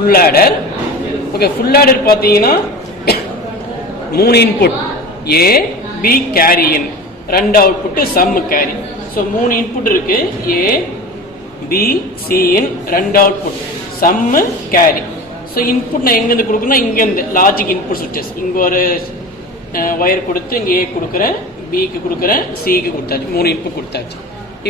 Full adder. Okay, full adder பார்த்தீங்கன்னா 3 input A B carry in, 2 output sum carry. So 3 input இருக்கு, A B C in, 2 output sum carry. So input நான் எங்கேருந்து கொடுக்கணும், இங்கேருந்து logic input switches. இங்கே ஒரு wire கொடுத்து இங்கே ஏ கொடுக்குறேன், பிக்கு கொடுக்குறேன், சிக்கு கொடுத்தாச்சு, 3 இன்புட் கொடுத்தாச்சு.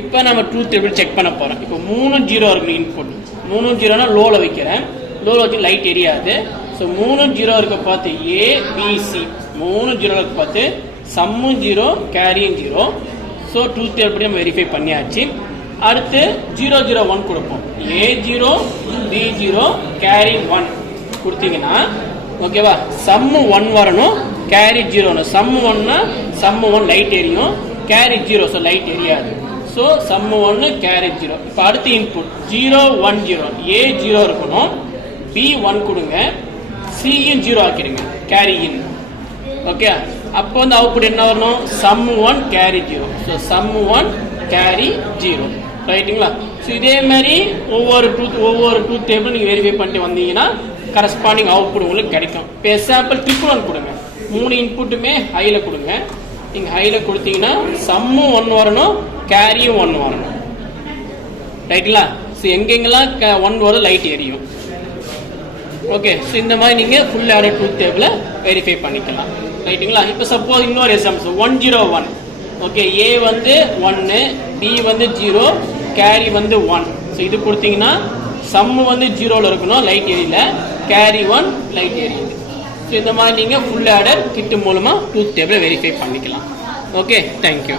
இப்போ நம்ம ட்ரூத் டேபிள் செக் பண்ண போகிறோம். இப்போ 3 0 இருக்கு இன்புட், 3 0னா லோவில் வைக்கிறேன், லோவில் வச்சு லைட் எரியாது. ஸோ 3 0 இருக்க பார்த்து ஏ பி சி, 3 0 இருக்க பார்த்து சம்மும் 0 கேரியும் 0. ஸோ ட்ரூத் டேபிள் படி நம்ம வெரிஃபை பண்ணியாச்சு. அடுத்து 0 0 1 கொடுப்போம். ஏ 0 பி 0 கேரி 1 கொடுத்தீங்கன்னா ஓகேவா, சம்மு 1 வரணும், கேரி 0. சம்மு 1னா சம்மு 1 லைட் எரியும், கேரி 0 ஸோ லைட் எரியாது. ஸோ சம்மு 1 கேரி 0. இப்போ அடுத்து இன்புட் 0 1 0, ஏ 0 இருக்கணும், பி 1 கொடுங்க, சியும் 0 ஆக்கிடுங்க, கேரி இன். ஓகே, அப்போ வந்து அவுட்புட் என்ன வரணும், சம்மு 1 கேரி 0. ஸோ சம்மு 1 கேரி 0. ரைட்டுங்களா? ஸோ இதே மாதிரி ஒவ்வொரு ட்ரூத் டேபிள் நீங்கள் வெரிஃபை பண்ணிட்டு வந்தீங்கன்னா கரஸ்பாண்டிங் அவுட்புட் உங்களுக்கு கிடைக்கும். இப்போ எக்ஸாம்பிள் ட்ரிபிள் 1 கொடுங்க, 3 இன்புட்டுமே ஹையில் கொடுங்க. நீங்கள் ஹையில் கொடுத்தீங்கன்னா சம்மும் 1 வரணும், கேரியும் 1 வரணும். ரைட்டுங்களா? ஸோ எங்கெங்கெல்லாம் 1 வரும் லைட் எரியும். ஓகே, ஸோ இந்த மாதிரி நீங்கள் ஃபுல் ஆடர் ட்ரூத் டேபிளை வெரிஃபை பண்ணிக்கலாம். ரைட்டுங்களா? இப்போ சப்போஸ் இன்னொரு எக்ஸாம்பிள் 1 0 1. ஓகே, ஏ வந்து 1, பி வந்து 0, கேரி வந்து 1. ஸோ இது கொடுத்தீங்கன்னா சம்மு வந்து 0ல இருக்கணும், லைட் எரியல, கேரி 1 லைட் எரியுது. ஸோ இந்த மாதிரி நீங்கள் ஃபுல் ஆடர் கிட் மூலமாக ட்ரூத் டேபிளை வெரிஃபை பண்ணிக்கலாம். Okay, thank you.